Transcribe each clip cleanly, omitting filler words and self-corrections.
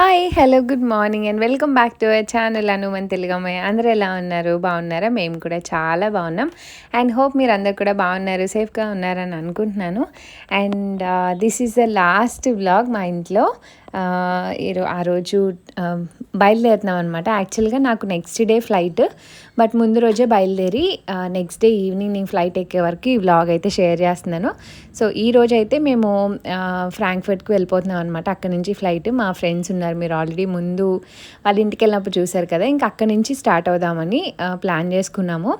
Hi hello good morning and welcome back to our channel Hanuman Telugammayi. అందరూ ఎలా ఉన్నారు? బాగున్నారా? మేము కూడా చాలా బాగున్నాం. అండ్ హోప్ మీరు అందరు కూడా బాగున్నారు, సేఫ్గా ఉన్నారని అనుకుంటున్నాను. And this is the last vlog మా ఇంట్లో. ఆ రోజు బయలుదేరుతున్నాం అనమాట. యాక్చువల్గా నాకు నెక్స్ట్ డే ఫ్లైట్, బట్ ముందు రోజే బయలుదేరి నెక్స్ట్ డే ఈవినింగ్ నేను ఫ్లైట్ ఎక్కే వరకు ఈ వ్లాగ్ అయితే షేర్ చేస్తున్నాను. సో ఈ రోజు అయితే మేము ఫ్రాంక్ఫర్ట్కి వెళ్ళిపోతున్నాం అనమాట. అక్కడ నుంచి ఫ్లైట్. మా ఫ్రెండ్స్ ఉన్నారు, మీరు ఆల్రెడీ ముందు వాళ్ళ ఇంటికి వెళ్ళినప్పుడు చూసారు కదా. ఇంకా అక్కడ నుంచి స్టార్ట్ అవుదామని ప్లాన్ చేసుకున్నాము.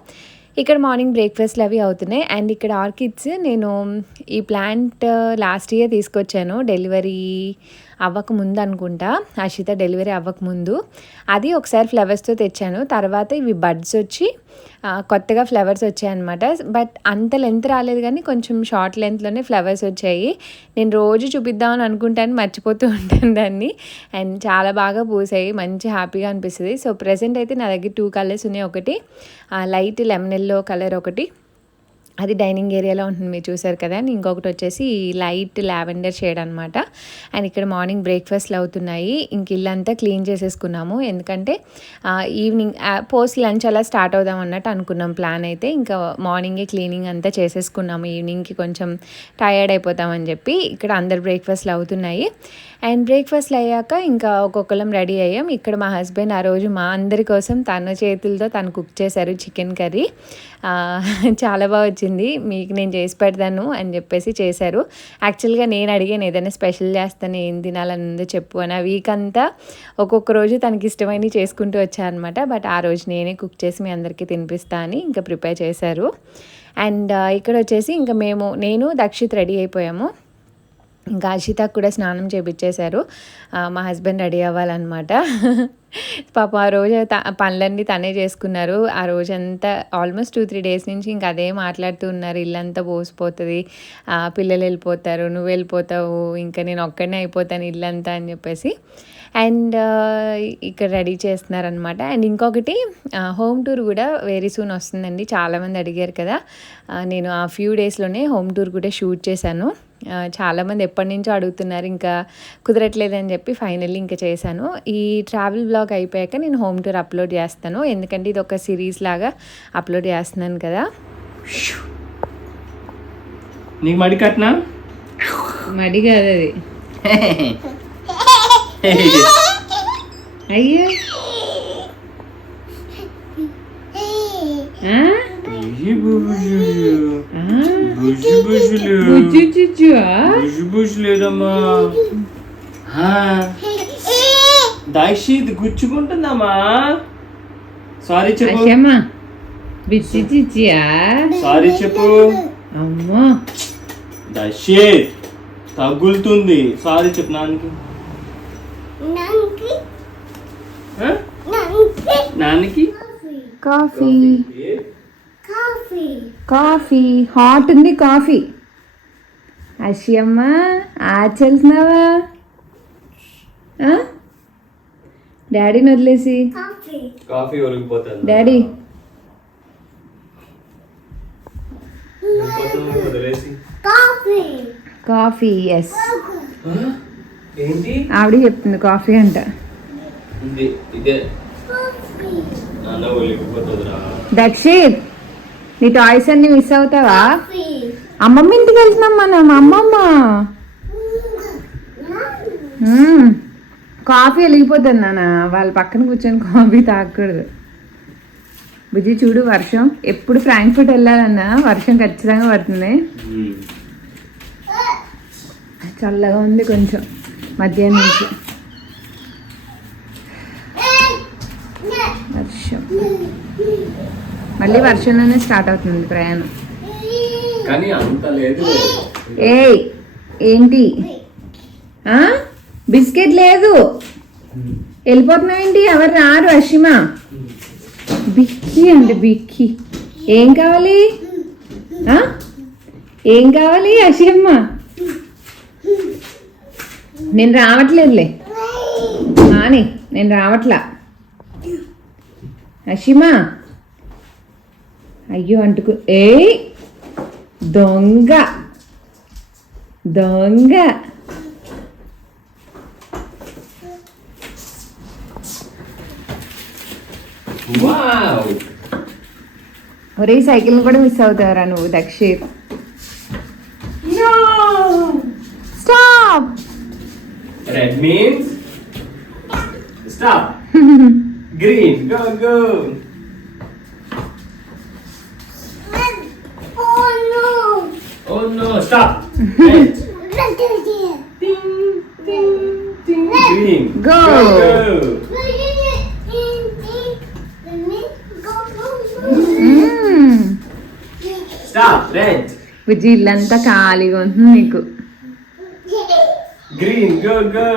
ఇక్కడ మార్నింగ్ బ్రేక్ఫాస్ట్లు అవి అవుతున్నాయి. అండ్ ఇక్కడ ఆర్కిడ్స్ నేను ఈ ప్లాంట్ లాస్ట్ ఇయర్ తీసుకొచ్చాను, డెలివరీ అవ్వకముందు అనుకుంటా, హర్షిత డెలివరీ అవ్వకముందు. అది ఒకసారి ఫ్లవర్స్తో తెచ్చాను. తర్వాత ఇవి బడ్స్ వచ్చి కొత్తగా ఫ్లవర్స్ వచ్చాయన్నమాట. బట్ అంత లెంత్ రాలేదు, కానీ కొంచెం షార్ట్ లెంత్లోనే ఫ్లవర్స్ వచ్చాయి. నేను రోజు చూపిద్దామని అనుకుంటాను, మర్చిపోతూ ఉంటాను దాన్ని. అండ్ చాలా బాగా పూసాయి, మంచి హ్యాపీగా అనిపిస్తుంది. సో ప్రెసెంట్ అయితే నా దగ్గర 2 కలర్స్ ఉన్నాయి. ఒకటి లైట్ లెమన్ ఎల్లో కలర్, ఒకటి అది డైనింగ్ ఏరియాలో ఉంటుంది, మీరు చూసారు కదా. ఇంకొకటి వచ్చేసి లైట్ లావెండర్ షేడ్ అనమాట. అండ్ ఇక్కడ మార్నింగ్ బ్రేక్ఫాస్ట్లు అవుతున్నాయి. ఇంక ఇల్లంతా క్లీన్ చేసేసుకున్నాము, ఎందుకంటే ఈవినింగ్ పోస్ట్ లంచ్ అలా స్టార్ట్ అవుదాం అన్నట్టు అనుకున్నాం ప్లాన్ అయితే. ఇంకా మార్నింగే క్లీనింగ్ అంతా చేసేసుకున్నాము, ఈవినింగ్కి కొంచెం టయర్డ్ అయిపోతామని చెప్పి. ఇక్కడ అందరు బ్రేక్ఫాస్ట్లు అవుతున్నాయి. అండ్ బ్రేక్ఫాస్ట్లు అయ్యాక ఇంకా ఒక్కొక్కరం రెడీ అయ్యాం. ఇక్కడ మా హస్బెండ్ ఆ రోజు మా అందరి కోసం తన చేతులతో తను కుక్ చేశారు చికెన్ కర్రీ. చాలా బాగా వచ్చింది, మీకు నేను చేసి పెడతాను అని చెప్పేసి చేశారు. యాక్చువల్గా నేను అడిగాను, ఏదైనా స్పెషల్ చేస్తాను, ఏం తినాలని ఉందో చెప్పు అని. ఆ వీక్ అంతా ఒక్కొక్క రోజు తనకి ఇష్టమైనవి చేసుకుంటూ వచ్చారనమాట. బట్ ఆ రోజు నేనే కుక్ చేసి మీ అందరికీ తినిపిస్తా అని ఇంకా ప్రిపేర్ చేశారు. అండ్ ఇక్కడ వచ్చేసి ఇంకా నేను దక్షిత్ రెడీ అయిపోయాము. ఇంకా హర్షితకు కూడా స్నానం చేపించేశారు. మా హస్బెండ్ రెడీ అవ్వాలన్నమాట. పాపం ఆ రోజు పనులన్నీ తనే చేసుకున్నారు. ఆ రోజంతా ఆల్మోస్ట్ 2-3 డేస్ నుంచి ఇంకా అదే మాట్లాడుతూ ఉన్నారు, ఇల్లంతా పోసిపోతుంది, పిల్లలు వెళ్ళిపోతారు, నువ్వు వెళ్ళిపోతావు, ఇంకా నేను ఒక్కడనే అయిపోతాను ఇల్లంతా అని చెప్పేసి. అండ్ ఇక్కడ రెడీ చేస్తున్నారనమాట. అండ్ ఇంకొకటి హోమ్ టూర్ కూడా వెరీ సూన్ వస్తుందండి. చాలామంది అడిగారు కదా, నేను ఆ ఫ్యూ డేస్లోనే హోమ్ టూర్ కూడా షూట్ చేశాను. చాలామంది ఎప్పటి నుంచో అడుగుతున్నారు, ఇంకా కుదరట్లేదని చెప్పి ఫైనల్లీ ఇంకా చేశాను. ఈ ట్రావెల్ బ్లాగ్ అయిపోయాక నేను హోమ్ టూర్ అప్లోడ్ చేస్తాను, ఎందుకంటే ఇది ఒక సిరీస్ లాగా అప్లోడ్ చేస్తున్నాను కదా. నీకు మడి కట్నా? మడి కాదు అది. అయ్యో లేదమ్మా, దైషిత్ గుచ్చుకుంటుందమ్మా. సారీ చెప్పు. బిచ్చి చిచ్చియా సారీ చెప్పు. అమ్మో దైషిత్ తగులుతుంది, సారీ చెప్పు నాన్నకి. నాన్నకి కాఫీ కాఫీ హాట్ ఉంది కాఫీ. అమ్మ ఆచల్సినావా డాడీని వదిలేసి? కాఫీ ఒరిగిపోతుంది డాడీ కాఫీ. ఎస్, ఏంటి ఆవిడ చెప్తుంది కాఫీ అంట. దక్షిత్, నీ టాయ్స్ అన్ని మిస్ అవుతావా? అమ్మమ్మ ఇంటికి వెళ్తున్నాం మనం. అమ్మమ్మ కాఫీ వెలిగిపోతుంది నాన్న, వాళ్ళ పక్కన కూర్చొని కాఫీ తాగకూడదు. బుజ్జి చూడు, వర్షం. ఎప్పుడు ఫ్రాంక్ఫర్ట్ వెళ్ళాలన్నా వర్షం ఖచ్చితంగా పడుతుంది. చల్లగా ఉంది కొంచెం మధ్యాహ్నం నుంచి. వర్షం మళ్ళీ వర్షంలోనే స్టార్ట్ అవుతుంది ప్రయాణం. ఏయ్ ఏంటి, బిస్కెట్ లేదు, వెళ్ళిపోతున్నావేంటి? ఎవరు రారు? అషిమా బిక్కి అండి, బిక్కి. ఏం కావాలి? ఏం కావాలి అషిమ్మ? నేను రావట్లేదులే నాని, నేను రావట్లా. అషిమా అయ్యో అంటుకు. ఏయ్ దొంగ దొంగ. వావ్ ఒరే సైకిల్ కూడా మిస్ అవుతావురా నువ్వు Dakshit. Stop. Red means stop. Green go go. Oh no, stop. Red. Green. Go. Stop. Red. బుజ్జి ఇల్లంతా ఖాళీగా ఉంటుంది నీకు. Green. Go go.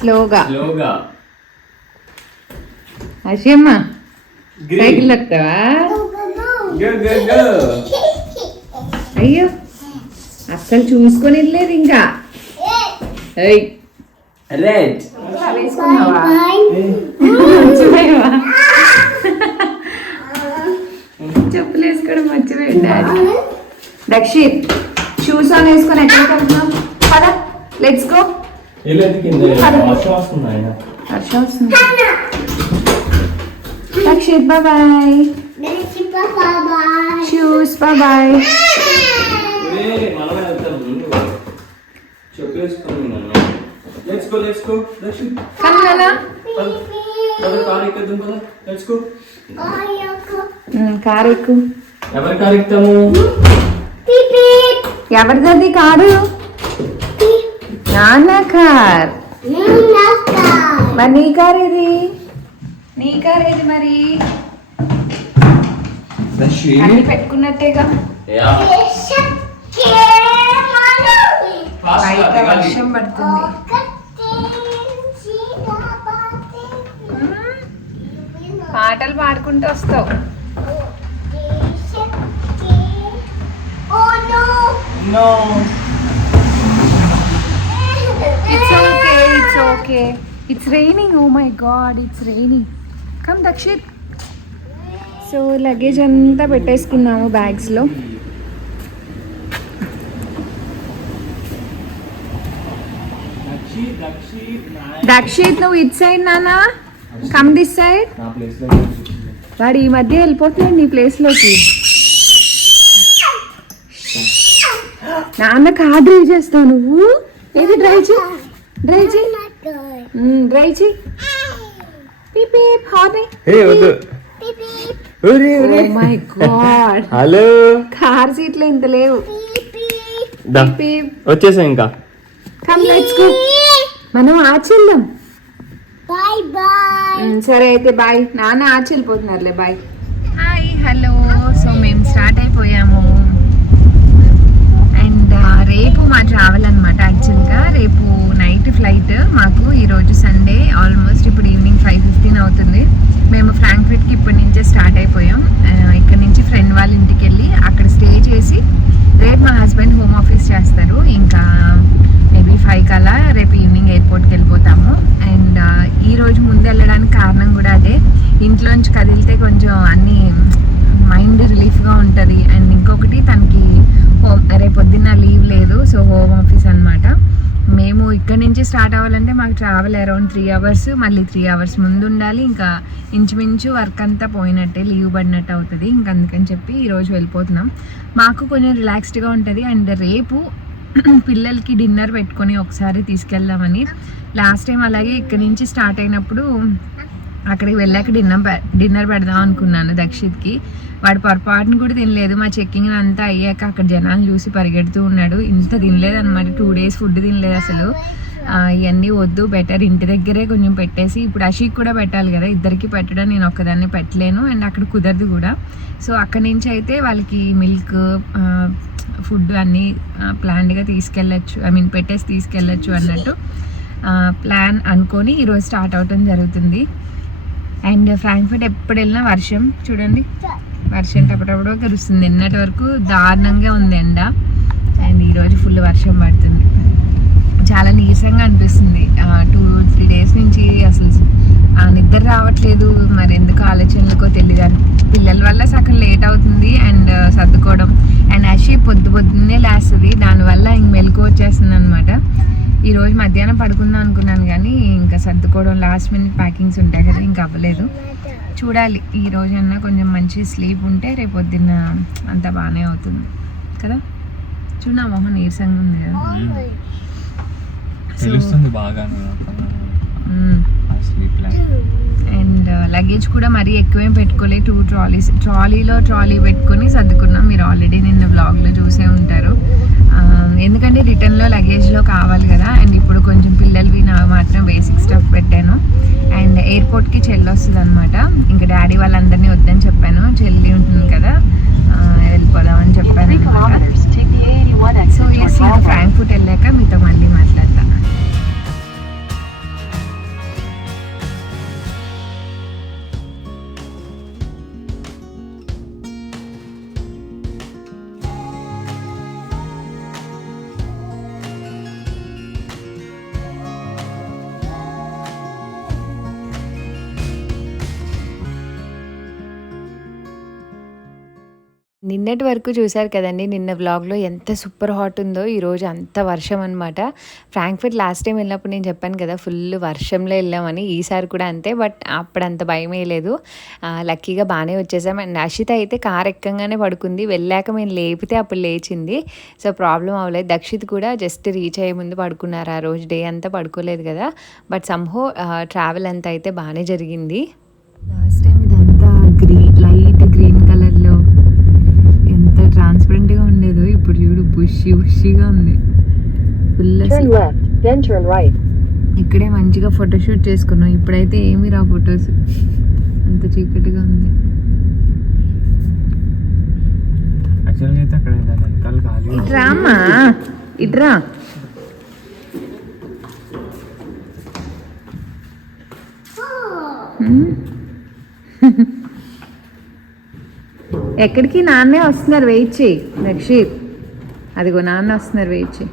స్లోగా. Sloga. అషమ్మ Green. సైకిల్ వస్తావా? Go go go. అయ్యో అస్సలు చూసుకొని వెళ్ళలేదు ఇంకా. ఏయ్, Red. వేసుకున్నావా? మర్చిపోయావా? చెప్పులు వేసుకోవడం మర్చిపోయాడు డాడీ. దక్షిత్ షూస్ ఆన్ వేసుకొని ఎక్కడికి వెళ్తున్నాం? పద లెట్స్ గో. వర్షం వస్తుంది. Dakshit boy. Shoes boy. Let's go. కన్నా Let's go. కారు ఎక్కు. ఎవరి కారు ఎక్కుతాము? ఎవరిది కారు? నాన్న కార్. మరి నీ కార్ ఏది? నీ కార్ ఏది మరి? అన్ని పెట్టుకున్నట్టేగా. బయట వర్షం పడుతుంది. పాటలు పాడుకుంటూ వస్తావు. No. It's okay. It's raining. Oh my God, it's raining. Come Dakshit. So luggage అంతా పెట్టేసుకున్నాము బ్యాగ్స్లో. దక్షిత్ నువ్వు ఇట్ సైడ్ నానా, కమ్ దిస్ సైడ్. వాడు ఈ మధ్య వెళ్ళిపోతున్నాడు నీ ప్లేస్లోకి. నాన్న కార్ డ్రైవ్ చేస్తావు నువ్వు? ఏది డ్రైవ్ చేయి. My God, hello. కార్ సీట్లు ఇంత లేవు. వచ్చేసా ఇంకా. Come let's go. మనం ఆచెల్దాం. సరే అయితే బాయ్. నాన్న ఆచి వెళ్ళిపోతున్నారులే. బాయ్. Hi hello. సో మేము స్టార్ట్ అయిపోయాము. అండ్ రేపు మా ట్రావెల్ అనమాట. యాక్చువల్గా రేపు నైట్ ఫ్లైట్ మాకు. ఈరోజు సండే, ఆల్మోస్ట్ ఇప్పుడు ఈవినింగ్ 5:15 అవుతుంది. మేము ఫ్రాంక్ఫర్ట్కి ఇప్పటి నుంచే స్టార్ట్ అయిపోయాం. ఇక్కడ నుంచి ఫ్రెండ్ వాళ్ళ ఇంటికి వెళ్ళి అక్కడ స్టే చేసి రేపు మా హస్బెండ్ హోమ్ ఆఫీస్ చేస్తారు. ఇంకా మేబీ 5 కల్లా రేపు ఈవినింగ్ ఎయిర్పోర్ట్కి వెళ్ళిపోతాము. అండ్ ఈరోజు ముందు వెళ్ళడానికి కారణం కూడా అదే. ఇంట్లోంచి కదిలితే కొంచెం అన్నీ మైండ్ రిలీఫ్గా ఉంటుంది. అండ్ ఇంకొకటి తనకి రేపు పొద్దున్న లీవ్ లేదు. సో హోమ్ ఆఫీస్ అనమాట. మేము ఇక్కడ నుంచి స్టార్ట్ అవ్వాలంటే మాకు ట్రావెల్ అరౌండ్ 3 అవర్స్. మళ్ళీ 3 అవర్స్ ముందు ఉండాలి. ఇంకా ఇంచుమించు వర్క్ అంతా పోయినట్టే, లీవ్ పడినట్టు అవుతుంది. ఇంకా అందుకని చెప్పి ఈరోజు వెళ్ళిపోతున్నాం. మాకు కొంచెం రిలాక్స్డ్గా ఉంటుంది. అండ్ రేపు పిల్లలకి డిన్నర్ పెట్టుకొని ఒకసారి తీసుకెళ్దామని. లాస్ట్ టైం అలాగే ఇక్కడి నుంచి స్టార్ట్ అయినప్పుడు అక్కడికి వెళ్ళాక డిన్నర్ పెడదాం అనుకున్నాను దక్షిత్కి. వాడు పొరపాటును కూడా తినలేదు. మా చెక్కింగ్ అంతా అయ్యాక అక్కడ జనాలు చూసి పరిగెడుతూ ఉన్నాడు. ఇంత తినలేదు అనమాట. 2 days ఫుడ్ తినలేదు అసలు. ఇవన్నీ వద్దు, బెటర్ ఇంటి దగ్గరే కొంచెం పెట్టేసి, ఇప్పుడు అషీక్ కూడా పెట్టాలి కదా, ఇద్దరికి పెట్టడం నేను ఒక్కదాన్ని పెట్టలేను. అండ్ అక్కడ కుదరదు కూడా. సో అక్కడి నుంచి అయితే వాళ్ళకి మిల్క్, ఫుడ్ అన్నీ ప్లాన్డ్గా తీసుకెళ్ళచ్చు, పెట్టేసి తీసుకెళ్ళచ్చు అన్నట్టు ప్లాన్ అనుకొని ఈరోజు స్టార్ట్ అవటం జరుగుతుంది. అండ్ ఫ్రాంక్ఫర్ట్ ఎప్పుడు వెళ్ళినా వర్షం చూడండి, వర్షం టపటపడో కురుస్తుంది. నిన్నటి వరకు దారుణంగా ఉంది ఎండ. అండ్ ఈరోజు ఫుల్ వర్షం పడుతుంది. చాలా నీరసంగా అనిపిస్తుంది. 2-3 days నుంచి అసలు నిద్ర రావట్లేదు. మరి ఎందుకు ఆలోచనలకో తెలియదు. పిల్లల వల్ల సగం లేట్ అవుతుంది అండ్ సర్దుకోవడం. అండ్ అషి పొద్దున్నే లేస్తుంది, దానివల్ల ఇంక మెలకు వచ్చేస్తుంది అనమాట. ఈరోజు మధ్యాహ్నం పడుకుందాం అనుకున్నాను కానీ ఇంకా సర్దుకోవడం లాస్ట్ మినిట్ ప్యాకింగ్స్ ఉంటాయి కదా ఇంకా అవ్వలేదు. చూడాలి, ఈ రోజన్నా కొంచెం మంచి స్లీప్ ఉంటే రేపు పొద్దున్న అంతా బాగానే అవుతుంది కదా. చూడా మొహం నీరసంగా ఉంది కదా. తెలుస్తుంది బాగా. అండ్ లగేజ్ కూడా మరీ ఎక్కువేం పెట్టుకోలే, 2 ట్రాలీస్, ట్రాలీ పెట్టుకొని సర్దుకున్నాం. మీరు ఆల్రెడీ నిన్న వ్లాగ్లో చూసే ఉంటారు. ఎందుకంటే రిటర్న్లో లగేజ్లో కావాలి కదా. అండ్ ఇప్పుడు కొంచెం పిల్లలవి నా మాత్రం బేసిక్ స్టఫ్ పెట్టాను. అండ్ ఎయిర్పోర్ట్కి చెల్లి వస్తుంది అనమాట. ఇంకా డాడీ వాళ్ళందరినీ వద్దని చెప్పాను, చెల్లి ఉంటుంది కదా వెళ్ళిపోదామని చెప్పాను అనమాట. సో ఎస్, ఇంకా ఫ్రాంక్ఫర్ట్ వెళ్ళాక మీతో మళ్ళీ మాట్లాడతా. నిన్నటి వరకు చూశారు కదండి, నిన్న వ్లాగ్లో ఎంత సూపర్ హాట్ ఉందో. ఈరోజు అంత వర్షం అనమాట. ఫ్రాంక్ఫర్ట్ లాస్ట్ టైం వెళ్ళినప్పుడు నేను చెప్పాను కదా ఫుల్ వర్షంలో వెళ్ళామని. ఈసారి కూడా అంతే, బట్ అప్పుడు అంత భయమే లేదు. లక్కీగా బాగానే వచ్చేసాం. అండ్ అషిత అయితే కార్ ఎక్కంగానే పడుకుంది, వెళ్ళాక మేము లేపితే అప్పుడు లేచింది. సో ప్రాబ్లం అవ్వలేదు. దక్షిత్ కూడా జస్ట్ రీచ్ అయ్యే ముందు పడుకున్నారు. ఆ రోజు డే అంతా పడుకోలేదు కదా, బట్ సమ్హో ట్రావెల్ అంతా అయితే బాగానే జరిగింది. లాస్ట్ టైం ఇదంతా లైట్ గ్రీన్ కలర్లో ఎంత ట్రాన్స్పరెంట్గా ఉండేదో, ఇప్పుడు చూడు బుషిగా ఉంది ఫుల్. ఇక్కడే మంచిగా ఫోటోషూట్ చేసుకున్నాం. ఇప్పుడైతే ఏమి రా ఫొటోస్, అంత చీకటిగా ఉంది. ఇట్రా అమ్మా, ఇట్రా. ఎక్కడికి? నాన్నే వస్తున్నారు, వెయిట్ చేయి రక్షిత్. అదిగో నాన్న వస్తున్నారు, వెయిట్ చేయి.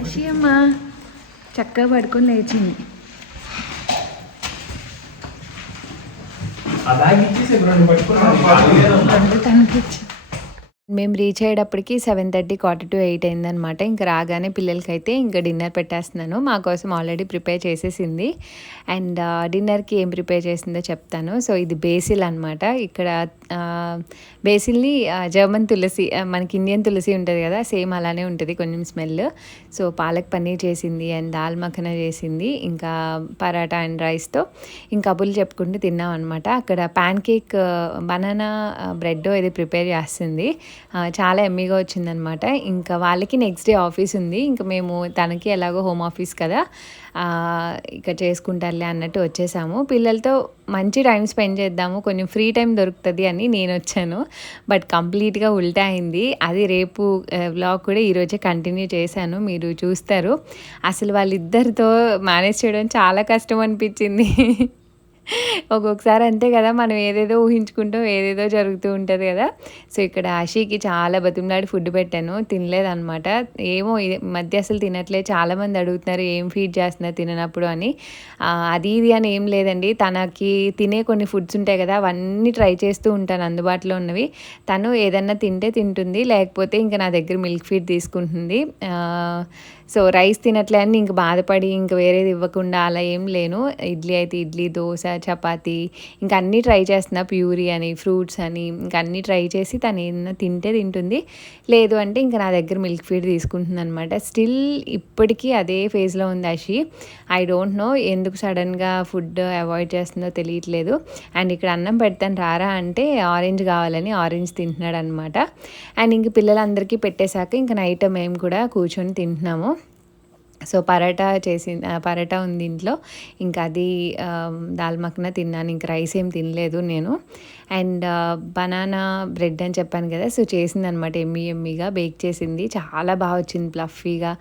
అషి అమ్మ చక్కగా పడుకొని లేచింది. తనకిచ్చి మేము రీచ్ అయ్యేటప్పటికి 7:30, 7:45 అయిందనమాట. ఇంకా రాగానే పిల్లలకైతే ఇంకా డిన్నర్ పెట్టేస్తున్నాను. మా కోసం ఆల్రెడీ ప్రిపేర్ చేసేసింది. అండ్ డిన్నర్కి ఏం ప్రిపేర్ చేసిందో చెప్తాను. సో ఇది బేసిల్ అనమాట. ఇక్కడ బేసిల్ని జర్మన్ తులసి, మనకి ఇండియన్ తులసి ఉంటుంది కదా, సేమ్ అలానే ఉంటుంది కొంచెం స్మెల్. సో పాలక్ పన్నీర్ చేసింది అండ్ దాల్ మఖనా చేసింది, ఇంకా పరాటా అండ్ రైస్తో ఇంకా కబుర్లు చెప్పుకుంటూ తిన్నాం అనమాట. అక్కడ ప్యాన్ కేక్, బనానా బ్రెడ్ ఇది ప్రిపేర్ చేస్తుంది. చాలా ఎమ్మీగా వచ్చిందనమాట. ఇంకా వాళ్ళకి నెక్స్ట్ డే ఆఫీస్ ఉంది. ఇంకా మేము తనకి ఎలాగో హోమ్ ఆఫీస్ కదా, ఇక చేసుకుంటారులే అన్నట్టు వచ్చేసాము. పిల్లలతో మంచి టైం స్పెండ్ చేద్దాము, కొంచెం ఫ్రీ టైం దొరుకుతుంది అని నేను వచ్చాను. బట్ కంప్లీట్గా ఉల్టా అయింది. అది రేపు వ్లాగ్ కూడా ఈరోజే కంటిన్యూ చేశాను, మీరు చూస్తారు. అసలు వాళ్ళిద్దరితో మేనేజ్ చేయడం చాలా కష్టం అనిపించింది. ఒక్కొక్కసారి అంతే కదా, మనం ఏదేదో ఊహించుకుంటాం, ఏదేదో జరుగుతూ ఉంటుంది కదా. సో ఇక్కడ ఆషికి చాలా బతిమలాడి ఫుడ్ పెట్టాను, తినలేదన్నమాట. ఏమో ఈ మధ్య అసలు తినట్లేదు. చాలామంది అడుగుతున్నారు ఏం ఫీడ్ చేస్తున్నారు తిననప్పుడు అని. అది ఇది అని ఏం లేదండి, తనకి తినే కొన్ని ఫుడ్స్ ఉంటాయి కదా, అవన్నీ ట్రై చేస్తూ ఉంటాను అందుబాటులో ఉన్నవి. తను ఏదన్నా తింటే తింటుంది, లేకపోతే ఇంకా నా దగ్గర మిల్క్ ఫీడ్ తీసుకుంటుంది. సో రైస్ తినట్లే అని ఇంక బాధపడి ఇంక వేరేది ఇవ్వకుండా అలా ఏం లేను. ఇడ్లీ అయితే ఇడ్లీ, దోశ, చపాతీ ఇంకా అన్నీ ట్రై చేస్తున్నా. ప్యూరీ అని, ఫ్రూట్స్ అని, ఇంకా అన్నీ ట్రై చేసి తను ఏదైనా తింటే తింటుంది, లేదు అంటే ఇంకా నా దగ్గర మిల్క్ ఫీడ్ తీసుకుంటుంది అనమాట. స్టిల్ ఇప్పటికీ అదే ఫేజ్లో ఉంది అషి. ఐ డోంట్ నో ఎందుకు సడన్గా ఫుడ్ అవాయిడ్ చేస్తుందో తెలియట్లేదు. అండ్ ఇక్కడ అన్నం పెడతాను రారా అంటే ఆరెంజ్ కావాలని ఆరెంజ్ తింటున్నాడు అనమాట. అండ్ ఇంక పిల్లలందరికీ పెట్టేశాక ఇంకా నైట్ మేము కూడా కూర్చొని తింటున్నాము. సో పరాటా ఉంది ఇంట్లో, ఇంకా అది దాల్ మఖనా తిన్నాను. ఇంక రైస్ ఏం తినలేదు నేను. అండ్ బనానా బ్రెడ్ అని చెప్పాను కదా, సో చేసింది అనమాట. ఎమ్మీగా బేక్ చేసింది, చాలా బాగా వచ్చింది ప్లఫీగా.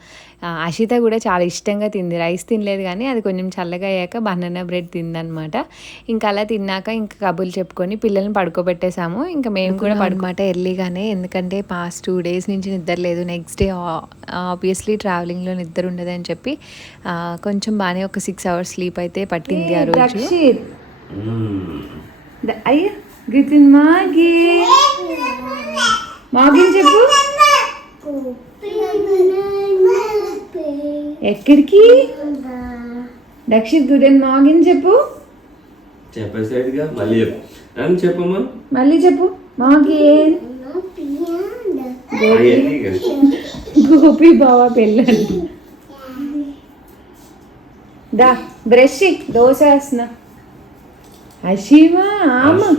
అషిత కూడా చాలా ఇష్టంగా తింది. రైస్ తినలేదు కానీ అది కొంచెం చల్లగా అయ్యాక బనానా బ్రెడ్ తిందనమాట. ఇంకా అలా తిన్నాక ఇంకా కబుర్లు చెప్పుకొని పిల్లల్ని పడుకోబెట్టేసాము. ఇంకా మేము కూడా పడుకోమాట ఎర్లీగానే, ఎందుకంటే పాస్ట్ 2 days నుంచి నిద్ర లేదు. నెక్స్ట్ డే ఆబ్వియస్లీ ట్రావెలింగ్లో నిద్ర ఉండదని చెప్పి కొంచెం బాగానే ఒక 6 hours స్లీప్ అయితే పట్టింది ఆ రోజు. అయ్యా గుడ్ మార్నింగ్. మార్నింగ్ చెప్పు. ఎక్కడికి? దక్షిత్ గుడ్ మార్నింగ్ చెప్పు. చెప్పేసాడుగా మళ్ళీ చెప్పు. నన్ను చెప్పమ్మా. మళ్ళీ చెప్పు. మార్నింగ్. గోపి బావా పెళ్ళండి. దా బ్రష్ దోశ వేస్తున్నా. హషీమా ఆమా.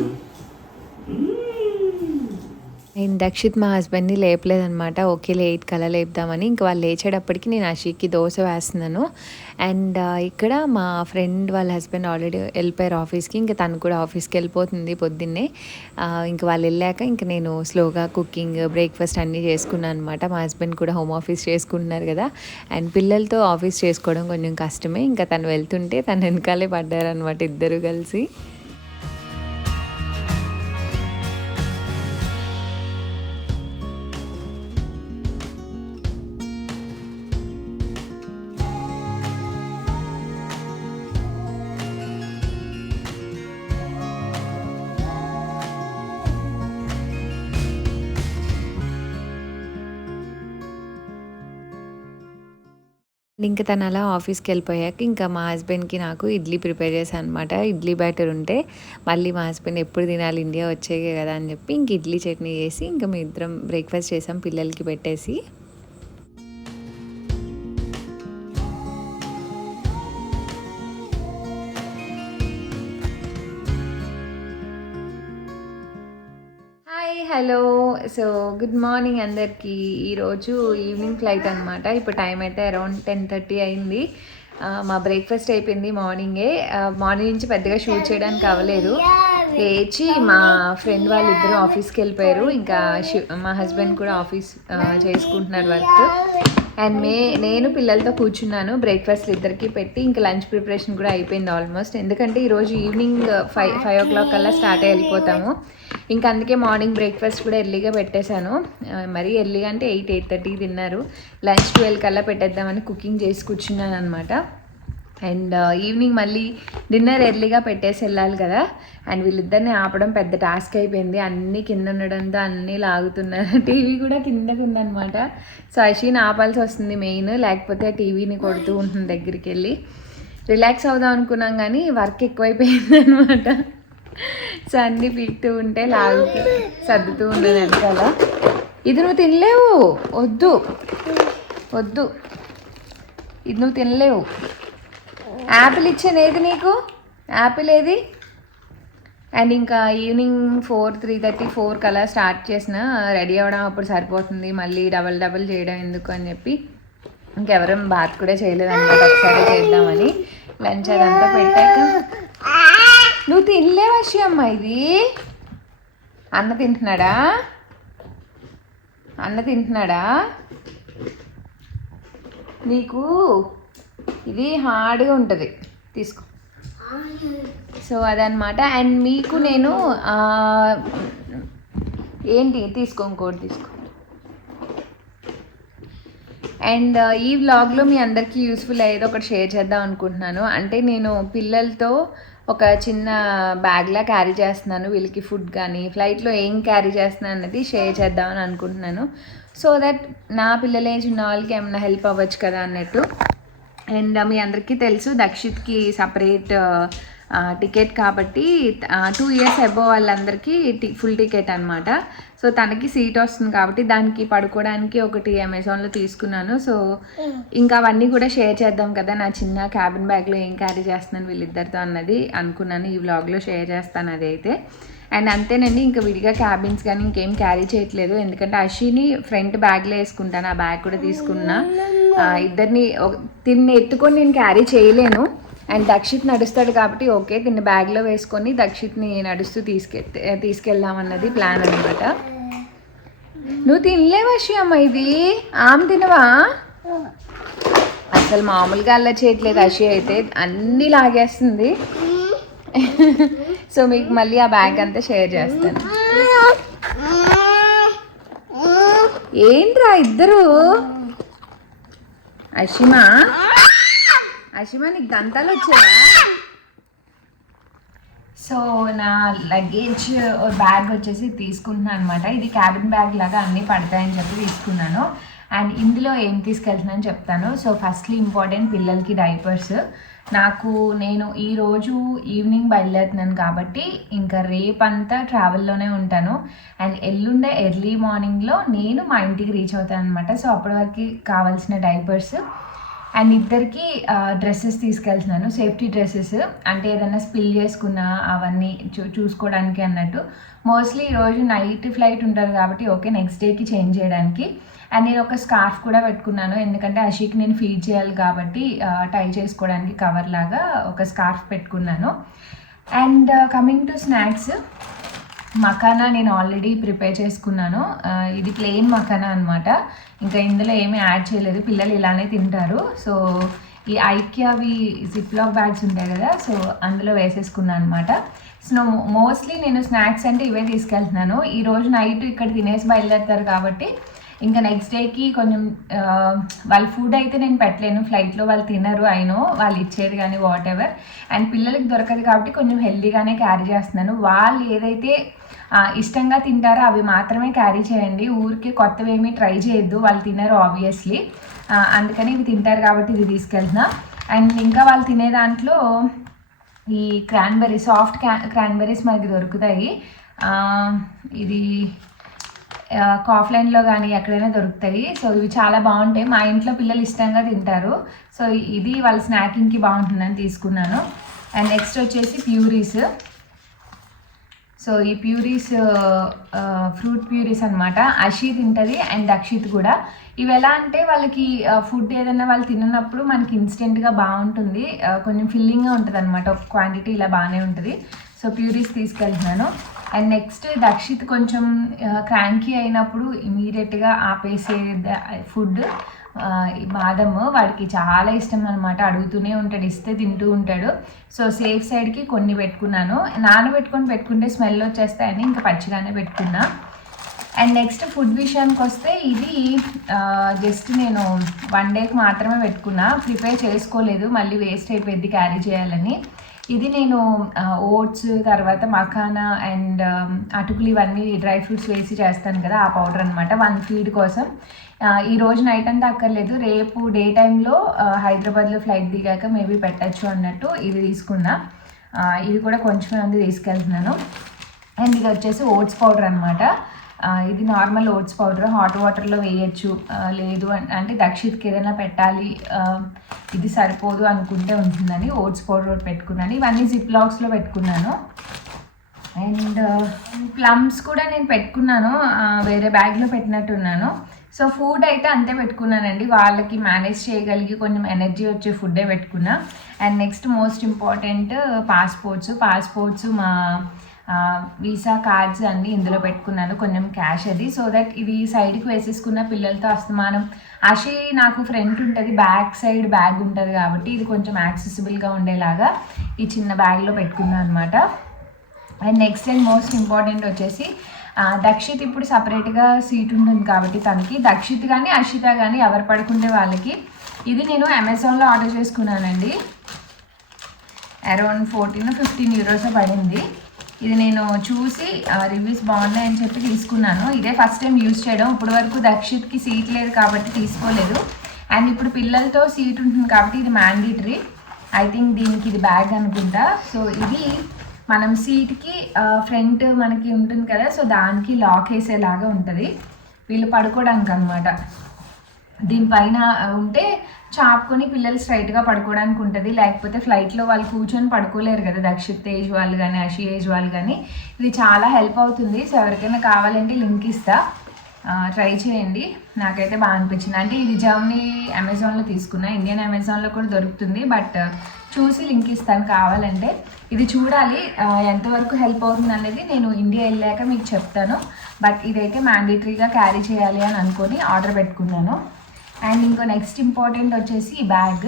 నేను దక్షిత్ మా హస్బెండ్ని లేపలేదనమాట. ఓకే 8 కల్లా లేపుదామని. ఇంక వాళ్ళు లేచేటప్పటికి నేను అషీకి దోశ వేస్తున్నాను. అండ్ ఇక్కడ మా ఫ్రెండ్ వాళ్ళ హస్బెండ్ ఆల్రెడీ వెళ్ళిపోయారు ఆఫీస్కి. ఇంకా తను కూడా ఆఫీస్కి వెళ్ళిపోతుంది పొద్దున్నే. ఇంక వాళ్ళు వెళ్ళాక ఇంక నేను స్లోగా కుకింగ్ బ్రేక్ఫాస్ట్ అన్నీ చేసుకున్నాను అనమాట. మా హస్బెండ్ కూడా హోమ్ ఆఫీస్ చేసుకుంటున్నారు కదా. అండ్ పిల్లలతో ఆఫీస్ చేసుకోవడం కొంచెం కష్టమే. ఇంకా తను వెళ్తుంటే తను వెనకాలే పడ్డారనమాట ఇద్దరు కలిసి. ఇంకా తను అలా ఆఫీస్కి వెళ్ళిపోయాక ఇంకా మా హస్బెండ్కి నాకు ఇడ్లీ ప్రిపేర్ చేశాను అనమాట. ఇడ్లీ బ్యాటర్ ఉంటే మళ్ళీ మా హస్బెండ్ ఎప్పుడు తినాలి ఇండియా వచ్చాయి కదా అని చెప్పి ఇంక ఇడ్లీ చట్నీ చేసి ఇంకా మీ ఇద్దరం బ్రేక్ఫాస్ట్ చేసాం పిల్లలకి పెట్టేసి. హలో. సో గుడ్ మార్నింగ్ అందరికీ. ఈరోజు ఈవినింగ్ ఫ్లైట్ అనమాట. ఇప్పుడు టైం అయితే అరౌండ్ 10:30 అయింది. మా బ్రేక్ఫాస్ట్ అయిపోయింది మార్నింగే. మార్నింగ్ నుంచి పెద్దగా షూట్ చేయడానికి అవ్వలేదు. లేచి మా ఫ్రెండ్ వాళ్ళిద్దరూ ఆఫీస్కి వెళ్ళిపోయారు. ఇంకా మా హస్బెండ్ కూడా ఆఫీస్ చేసుకుంటున్నారు వర్క్. అండ్ నేను పిల్లలతో కూర్చున్నాను. బ్రేక్ఫాస్ట్ ఇద్దరికి పెట్టి ఇంకా లంచ్ ప్రిపరేషన్ కూడా అయిపోయింది ఆల్మోస్ట్. ఎందుకంటే ఈరోజు ఈవినింగ్ 5 o'clock కల్లా స్టార్ట్ అయ్యి వెళ్ళిపోతాము. ఇంకా అందుకే మార్నింగ్ బ్రేక్ఫాస్ట్ కూడా ఎర్లీగా పెట్టేశాను. మరీ ఎర్లీగా అంటే 8-8:30 తిన్నారు. లంచ్ 12 కల్లా పెట్టేద్దామని కుకింగ్ చేసి కూర్చున్నాను అనమాట. అండ్ ఈవినింగ్ మళ్ళీ డిన్నర్ ఎర్లీగా పెట్టేసి వెళ్ళాలి కదా. అండ్ వీళ్ళిద్దరిని ఆపడం పెద్ద టాస్క్ అయిపోయింది. అన్నీ కింద ఉండడంతో అన్నీ లాగుతున్నారు. టీవీ కూడా కిందకు ఉందన్నమాట. సో అషీని ఆపాల్సి వస్తుంది మెయిన్, లేకపోతే టీవీని కొడుతూ ఉంటుంది దగ్గరికి వెళ్ళి. రిలాక్స్ అవుదాం అనుకున్నాం కానీ వర్క్ ఎక్కువైపోయింది అనమాట. సో అన్నీ పీకుతూ ఉంటే లాగుతూ సర్దుతూ ఉన్నది వెనకాల. ఇది నువ్వు తినలేవు, వద్దు వద్దు, ఇది నువ్వు తినలేవు. యాపిల్ ఇచ్చాను, ఏది నీకు యాపిల్ ఏది? అండ్ ఇంకా ఈవినింగ్ 3:30-4 కల్లా స్టార్ట్ చేసిన రెడీ అవ్వడం అప్పుడు సరిపోతుంది. మళ్ళీ డబల్ చేయడం ఎందుకు అని చెప్పి ఇంకెవరం బాత్ కూడా చేయలేదన్నమాట. ఒకసారి చేద్దామని లంచ్ అదంతా పెట్టాక. నువ్వు తినలేవు అషి అమ్మ. ఇది అన్న తింటున్నాడా నీకు? ఇది హార్డ్గా ఉంటుంది, తీసుకో. సో అదనమాట. అండ్ మీకు నేను ఏంటి తీసుకో, ఇంకోటి తీసుకో. అండ్ ఈ వ్లాగ్లో మీ అందరికీ యూస్ఫుల్ అయ్యేది ఒకటి షేర్ చేద్దాం అనుకుంటున్నాను. అంటే నేను పిల్లలతో ఒక చిన్న బ్యాగ్లా క్యారీ చేస్తున్నాను. వీళ్ళకి ఫుడ్ కానీ ఫ్లైట్లో ఏం క్యారీ చేస్తున్నాను అన్నది షేర్ చేద్దామని అనుకుంటున్నాను. సో దట్ నా పిల్లల ఏజ్ ఉన్న వాళ్ళకి ఏమైనా హెల్ప్ అవ్వచ్చు కదా అన్నట్టు. అండ్ మీ అందరికీ తెలుసు దక్షిత్కి సపరేట్ టికెట్ కాబట్టి 2 years అబోవ్ వాళ్ళందరికీ ఫుల్ టికెట్ అనమాట. సో తనకి సీట్ వస్తుంది కాబట్టి దానికి పడుకోవడానికి ఒకటి అమెజాన్లో తీసుకున్నాను. సో ఇంకా అవన్నీ కూడా షేర్ చేద్దాం కదా, నా చిన్న క్యాబిన్ బ్యాగ్లో ఏం క్యారీ చేస్తున్నాను వీళ్ళిద్దరితో అన్నది అనుకున్నాను. ఈ వ్లాగ్లో షేర్ చేస్తాను అదైతే. అండ్ అంతేనండి, ఇంకా విడిగా క్యాబిన్స్ కానీ ఇంకేం క్యారీ చేయట్లేదు. ఎందుకంటే అషిని ఫ్రంట్ బ్యాగ్లో వేసుకుంటాను, ఆ బ్యాగ్ కూడా తీసుకున్నా. ఇద్దరిని తిన్ని ఎత్తుకొని నేను క్యారీ చేయలేను. అండ్ దక్షిత్ నడుస్తాడు కాబట్టి ఓకే, తిన్న బ్యాగ్లో వేసుకొని దక్షిత్ని నడుస్తూ తీసుకెళ్దామన్నది ప్లాన్ అనమాట. నువ్వు తినలేవా అషి అమ్మ? ఇది ఆమె తినవా? అసలు మామూలుగా అలా చేయట్లేదు అషి అయితే, అన్నీ లాగేస్తుంది. సో మీకు మళ్ళీ ఆ బ్యాగ్ అంతా షేర్ చేస్తాను. ఏంట్రా ఇద్దరు? అషిమా నీకు దంతాలు వచ్చాయా? సో నా లగేజ్ బ్యాగ్ వచ్చేసి తీసుకుంటున్నాను అనమాట. ఇది క్యాబిన్ బ్యాగ్ లాగా అన్నీ పడతాయని చెప్పి తీసుకున్నాను. అండ్ ఇందులో ఏం తీసుకెళ్తున్నాను చెప్తాను. సో ఫస్ట్లీ ఇంపార్టెంట్ పిల్లలకి డైపర్స్. నేను ఈరోజు ఈవినింగ్ బయలుదేరుతున్నాను కాబట్టి ఇంకా రేపంతా ట్రావెల్లోనే ఉంటాను. అండ్ ఎల్లుండే ఎర్లీ మార్నింగ్లో నేను మా ఇంటికి రీచ్ అవుతాను అనమాట. సో అప్పటి వరకు కావాల్సిన డైపర్స్ అండ్ ఇద్దరికి డ్రెస్సెస్ తీసుకెళ్తున్నాను, సేఫ్టీ డ్రెస్సెస్. అంటే ఏదైనా స్పిల్ చేసుకున్నా అవన్నీ చూసుకోవడానికి అన్నట్టు. మోస్ట్లీ ఈరోజు నైట్ ఫ్లైట్ ఉంటుంది కాబట్టి ఓకే, నెక్స్ట్ డేకి చేంజ్ చేయడానికి. అండ్ నేను ఒక స్కార్ఫ్ కూడా పెట్టుకున్నాను, ఎందుకంటే అషిక్ నేను ఫీడ్ చేయాలి కాబట్టి టై చేసుకోవడానికి కవర్ లాగా ఒక స్కార్ఫ్ పెట్టుకున్నాను. And coming to snacks, makhana నేను ఆల్రెడీ ప్రిపేర్ చేసుకున్నాను. ఇది ప్లెయిన్ మకానా అనమాట, ఇంకా ఇందులో ఏమీ యాడ్ చేయలేదు, పిల్లలు ఇలానే తింటారు. సో ఈ ఐక్యావి జిప్లాక్ బ్యాగ్స్ ఉంటాయి కదా, సో అందులో వేసేసుకున్నాను అనమాట. సో మోస్ట్లీ నేను స్నాక్స్ అంటే ఇవే తీసుకెళ్తున్నాను. ఈరోజు నైట్ ఇక్కడ తినేసి బయలుదేరుతారు కాబట్టి ఇంకా నెక్స్ట్ డేకి కొంచెం వాళ్ళ ఫుడ్ అయితే నేను పెట్టలేను, ఫ్లైట్లో వాళ్ళు తినరు, అయినో వాళ్ళు ఇచ్చేది కానీ వాట్ ఎవర్. అండ్ పిల్లలకి దొరకదు కాబట్టి కొంచెం హెల్దీగానే క్యారీ చేస్తున్నాను. వాళ్ళు ఏదైతే ఇష్టంగా తింటారో అవి మాత్రమే క్యారీ చేయండి, ఊరికే కొత్తవి ఏమీ ట్రై చేయొద్దు, వాళ్ళు తినరు ఆబ్వియస్లీ. అందుకని ఇవి తింటారు కాబట్టి ఇది తీసుకెళ్తున్నా. అండ్ ఇంకా వాళ్ళు తినే దాంట్లో ఈ క్రాన్బెర్రీ, సాఫ్ట్ క్రాన్బెర్రీస్ మనకి దొరుకుతాయి. ఇది కాఫ్లైన్లో కానీ ఎక్కడైనా దొరుకుతాయి. సో ఇవి చాలా బాగుంటాయి, మా ఇంట్లో పిల్లలు ఇష్టంగా తింటారు. సో ఇది వాళ్ళ స్నాకింగ్కి బాగుంటుందని తీసుకున్నాను. అండ్ నెక్స్ట్ వచ్చేసి ప్యూరీస్. సో ఈ ప్యూరీస్ ఫ్రూట్ ప్యూరీస్ అనమాట. అషి తింటుంది అండ్ దక్షిత్ కూడా. ఇవి ఎలా అంటే వాళ్ళకి ఫుడ్ ఏదైనా వాళ్ళు తిన్నప్పుడు మనకి ఇన్స్టెంట్గా బాగుంటుంది, కొంచెం ఫిల్లింగ్గా ఉంటుంది అనమాట, ఒక క్వాంటిటీ ఇలా బాగానే ఉంటుంది. సో ప్యూరీస్ తీసుకెళ్తున్నాను. అండ్ నెక్స్ట్ దక్షిత్ కొంచెం క్రాంకీ అయినప్పుడు ఇమీడియట్గా ఆపేసే ఫుడ్ బాదము, వాడికి చాలా ఇష్టం అనమాట, అడుగుతూనే ఉంటాడు, ఇస్తే తింటూ ఉంటాడు. సో సేఫ్ సైడ్కి కొన్ని పెట్టుకున్నాను, పెట్టుకుంటే స్మెల్ వచ్చేస్తాయని ఇంకా పచ్చిగానే పెట్టుకున్నా. అండ్ నెక్స్ట్ ఫుడ్ విషయానికి వస్తే ఇది జస్ట్ నేను 1 డేకి మాత్రమే పెట్టుకున్నా, ప్రిపేర్ చేసుకోలేదు, మళ్ళీ వేస్ట్ అయిపోయింది క్యారీ చేయాలని. ఇది నేను ఓట్స్, తర్వాత మఖానా అండ్ అటుకులు ఇవన్నీ డ్రై ఫ్రూట్స్ వేసి చేస్తాను కదా, ఆ పౌడర్ అనమాట 1 ఫీడ్ కోసం. ఈరోజు నైట్ అంతా అక్కర్లేదు, రేపు డే టైంలో హైదరాబాద్లో ఫ్లైట్ దిగాక మేబీ పెట్టచ్చు అన్నట్టు ఇది తీసుకున్నా. ఇది కూడా కొంచెం మంది తీసుకెళ్తున్నాను. అండ్ ఇది వచ్చేసి ఓట్స్ పౌడర్ అనమాట. ఇది నార్మల్ ఓట్స్ పౌడర్, హాట్ వాటర్లో వేయచ్చు, లేదు అంటే దక్షిత్కి ఏదైనా పెట్టాలి, ఇది సరిపోదు అనుకుంటే ఉంటుందని ఓట్స్ పౌడర్ పెట్టుకున్నాను. ఇవన్నీ జిప్లాక్స్లో పెట్టుకున్నాను. అండ్ ప్లమ్స్ కూడా నేను పెట్టుకున్నాను, వేరే బ్యాగ్లో పెట్టినట్టున్నాను. సో ఫుడ్ అయితే అంతే పెట్టుకున్నానండి, వాళ్ళకి మేనేజ్ చేయగలిగి కొంచెం ఎనర్జీ వచ్చే ఫుడ్డే పెట్టుకున్నా. And next most important passports, మా వీసా కార్డ్స్ అన్నీ ఇందులో పెట్టుకున్నాను, కొంచెం క్యాష్ అది. సో దట్ ఇవి సైడ్కి వేసేసుకున్న పిల్లలతో అస్తమానం. అషి నాకు ఫ్రంట్ ఉంటుంది, బ్యాక్ సైడ్ బ్యాగ్ ఉంటుంది కాబట్టి ఇది కొంచెం యాక్సెసిబుల్గా ఉండేలాగా ఈ చిన్న బ్యాగ్లో పెట్టుకున్నాను అనమాట. And next and most important వచ్చేసి దక్షిత్ ఇప్పుడు సపరేట్గా సీట్ ఉంటుంది కాబట్టి తనకి, దక్షిత్ కానీ అషిత కానీ ఎవరు పడుకుంటే వాళ్ళకి. ఇది నేను అమెజాన్లో ఆర్డర్ చేసుకున్నానండి, అరౌండ్ 14-15 యూరోస్ పడింది. ఇది నేను చూసి రివ్యూస్ బాగున్నాయని చెప్పి తీసుకున్నాను. ఇదే ఫస్ట్ టైం యూజ్ చేయడం, ఇప్పటి వరకు దక్షిత్కి సీట్ లేదు కాబట్టి తీసుకోలేదు. అండ్ ఇప్పుడు పిల్లలతో సీట్ ఉంటుంది కాబట్టి ఇది మ్యాండేటరీ, ఐ థింక్ దీనికి ఇది బ్యాగ్ అనుకుంటా. సో ఇది మనం సీట్కి ఫ్రంట్ మనకి ఉంటుంది కదా, సో దానికి లాక్ వేసేలాగా ఉంటుంది, వీళ్ళు పడుకోవడానికి అనమాట. దీనిపైన ఉంటే చాపుకొని పిల్లలు స్ట్రైట్గా పడుకోవడానికి ఉంటుంది, లేకపోతే ఫ్లైట్లో వాళ్ళు కూర్చొని పడుకోలేరు కదా, దక్షిత్ ఏజ్ వాళ్ళు కానీ అషి ఏజ్ వాళ్ళు కానీ. ఇది చాలా హెల్ప్ అవుతుంది. సో ఎవరికైనా కావాలంటే లింక్ ఇస్తా, ట్రై చేయండి. నాకైతే బాగా అనిపించింది. అంటే ఇది జర్మనీ అమెజాన్లో తీసుకున్నా, ఇండియన్ అమెజాన్లో కూడా దొరుకుతుంది, బట్ చూసి లింక్ ఇస్తాను కావాలంటే. ఇది చూడాలి ఎంతవరకు హెల్ప్ అవుతుంది అనేది నేను ఇండియా వెళ్ళాక మీకు చెప్తాను. బట్ ఇదైతే మ్యాండేటరీగా క్యారీ చేయాలి అని అనుకొని ఆర్డర్ పెట్టుకున్నాను. అండ్ ఇంకో నెక్స్ట్ ఇంపార్టెంట్ వచ్చేసి ఈ బ్యాగ్.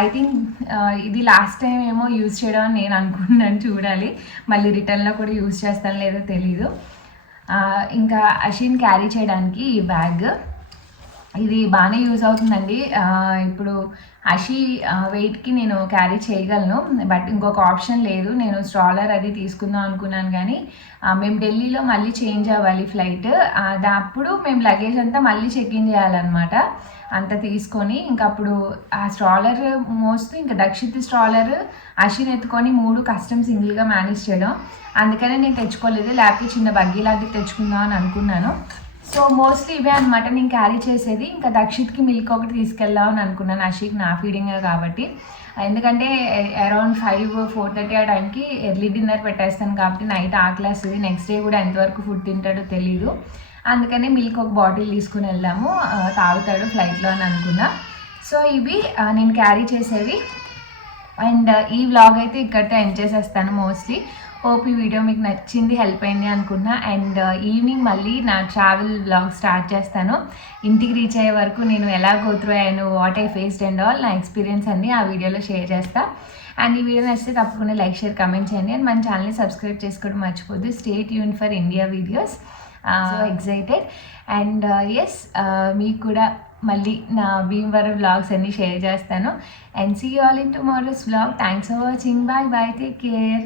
ఐ థింక్ ఇది లాస్ట్ టైం ఏమో యూజ్ చేయడం అని నేను అనుకుంటున్నాను, చూడాలి మళ్ళీ రిటర్న్లో కూడా యూజ్ చేస్తాను లేదో తెలీదు. ఇంకా అషిన్ క్యారీ చేయడానికి ఈ బ్యాగ్. ఇది బాగానే యూజ్ అవుతుందండి. ఇప్పుడు అషి వెయిట్కి నేను క్యారీ చేయగలను, బట్ ఇంకొక ఆప్షన్ లేదు. నేను స్ట్రాలర్ అది తీసుకుందాం అనుకున్నాను, కానీ మేము ఢిల్లీలో మళ్ళీ చేంజ్ అవ్వాలి ఫ్లైట్. అప్పుడు మేము లగేజ్ అంతా మళ్ళీ చెక్ ఇన్ చేయాలన్నమాట. అంత తీసుకొని ఇంకప్పుడు ఆ స్ట్రాలర్ మోస్తూ ఇంకా దక్షిత్ స్ట్రాలర్ అషిని ఎత్తుకొని 3 కష్టం సింగిల్గా మేనేజ్ చేయడం, అందుకనే నేను తెచ్చుకోలేదు. లేకపోతే చిన్న బగ్గీ లాంటివి తెచ్చుకుందాం అని అనుకున్నాను. సో మోస్ట్లీ ఇవే అనమాట నేను క్యారీ చేసేది. ఇంకా దక్షిత్కి మిల్క్ ఒకటి తీసుకెళ్దాం అని అనుకున్నాను, అషిక్ నా ఫీడింగ్ కాబట్టి. ఎందుకంటే అరౌండ్ 4:30 ఆ టైంకి ఎర్లీ డిన్నర్ పెట్టేస్తాను కాబట్టి నైట్ ఆకలేస్తుంది. నెక్స్ట్ డే కూడా ఎంతవరకు ఫుడ్ తింటాడో తెలీదు. అందుకని మిల్క్ ఒక బాటిల్ తీసుకుని వెళ్దాము, తాగుతాడు ఫ్లైట్లో అని అనుకున్నా. సో ఇవి నేను క్యారీ చేసేవి. అండ్ ఈ వ్లాగ్ అయితే ఇక్కడితో ఎండ్ చేసేస్తాను మోస్ట్లీ. హోప్ ఈ వీడియో మీకు నచ్చింది, హెల్ప్ అయింది అనుకున్నా. అండ్ ఈవినింగ్ మళ్ళీ నా ట్రావెల్ వ్లాగ్ స్టార్ట్ చేస్తాను. ఇంటికి రీచ్ అయ్యే వరకు నేను ఎలా గో త్రూ అయ్యాను, what I faced and all, నా ఎక్స్పీరియన్స్ అన్ని ఆ వీడియోలో షేర్ చేస్తా. అండ్ ఈ వీడియో నచ్చితే తప్పకుండా లైక్, షేర్, కమెంట్ చేయండి. అండ్ మన ఛానల్ని సబ్స్క్రైబ్ చేసుకోవడం మర్చిపోద్దు. Stay tune for India videos. So excited. And yes, మీకు కూడా మళ్ళీ నా భీమవరం వ్లాగ్స్ అన్నీ షేర్ చేస్తాను. And see you all in tomorrow's vlog. Thanks for watching. Bye bye, take care.